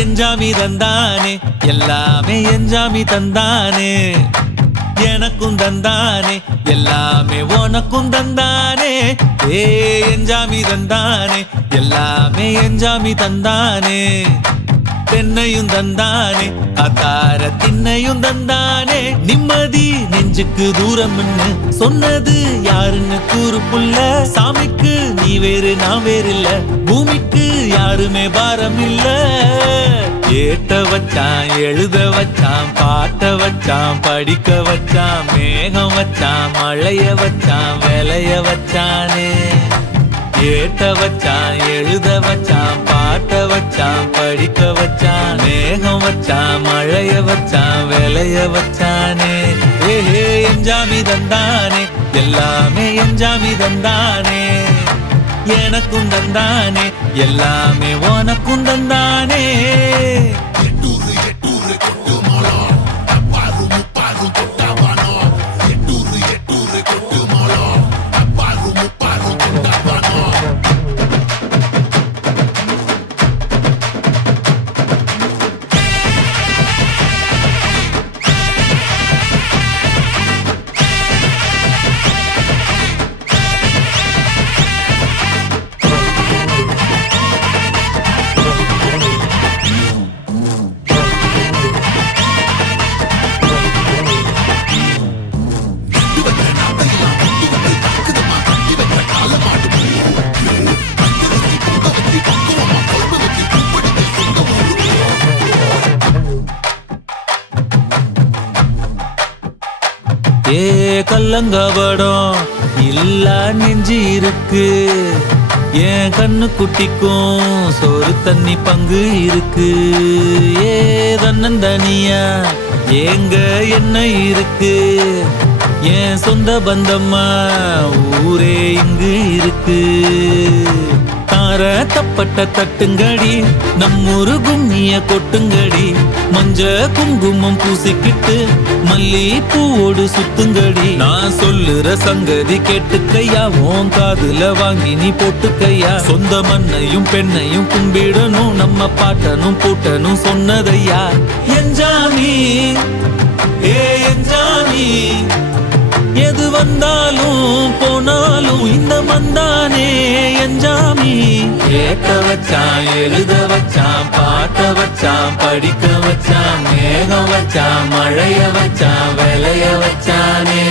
எஞ்சாமி தந்தானே எல்லாமே எஞ்சாமி தந்தானே எனக்கும் தந்தானே எல்லாமே உனக்கும் தந்தானே ஏ எஞ்சாமி தந்தானே எல்லாமே எஞ்சாமி தந்தானே தென்னையும் தந்தானே அத்தார திண்ணையும் தந்தானே நிம்மதி நெஞ்சுக்கு தூரம்னு சொன்னது யாருன்னு கூறு புள்ள சாமிக்கு நீ வேறு நான் வேறு இல்ல பூமிக்கு யாருமே பாரம் இல்ல ஏட்ட வச்சான் எழுத வச்சான் பாட்ட வச்சான் படிக்க வச்சான் மேகம் வச்சான் மழைய வச்சான் விளைய வச்சானே ஏட்ட வச்சான் எழுத வச்சான் பாட்ட வச்சான் படிக்க வச்சான் மேகம் வச்சான் மழைய வச்சான் விளைய வச்சானே ஏஹே எஞ்சாமி தந்தானே எல்லாமே எஞ்சாமி தந்தானே எனக்கும் தந்தானே எல்லாமே உனக்கும் தந்தானே ஏ கல்லங்கபடம் இல்ல நெஞ்சு இருக்கு என் கண்ணு குட்டிக்கும் சோறு தண்ணி பங்கு இருக்கு ஏ தன்னந்தனியா எங்க என்ன இருக்கு என் சொந்த பந்தம்மா ஊரே இங்கு இருக்கு தார தப்பட்ட தட்டுங்கடி நம்மூரு கும்மிய கொட்டுங்கடி மஞ்ச குங்குமம் பூசிக்கிட்டு மல்லி பூவோடு சுத்துங்கடி நான் சொல்லுற சங்கதி கேட்டுக்கையா உன் காதுல வாங்கி நீ போட்டுக்கையா சொந்த மண்ணையும் பெண்ணையும் கும்பிடணும் நம்ம பாட்டனும் பூட்டனும் சொன்னதையா எஞ்சாமி ஏ எஞ்சாமி எது வந்தாலும் போனாலும் இந்த மந்தானே எஞ்சாமி கேட்க வச்சான் எழுத வச்சான் பாட்ட வச்சான் படிக்க வச்சான் மேகம் வச்சான் மழைய வச்சான் விளைய வச்சானே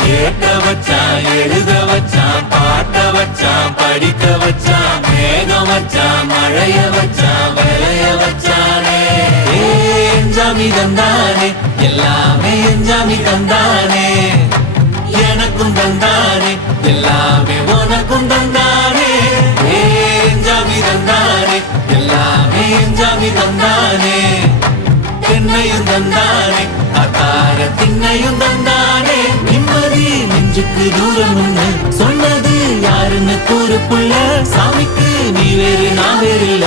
கேட்க வச்சான் எழுத வச்சான் பாட்ட வச்சான் படிக்க வச்சான் மேகம் வச்சான் மழைய வச்சான் விளைய வச்சானே எஞ்சாமி தந்தானே எல்லாமே எஞ்சாமி தந்தானே எனக்கும் தந்தானே எல்லாமே உனக்கும் தந்தானே எஞ்சாமி தந்தானே எல்லாமே எஞ்சாமி தந்தானே தென்னையும் தந்தானே அத்தார திண்ணையும் தந்தானே நிம்மதி நெஞ்சுக்கு தூரம்னு சொன்னது யாருன்னு கூறு புள்ள சாமிக்கு நீ வேறு நான் வேறு இல்ல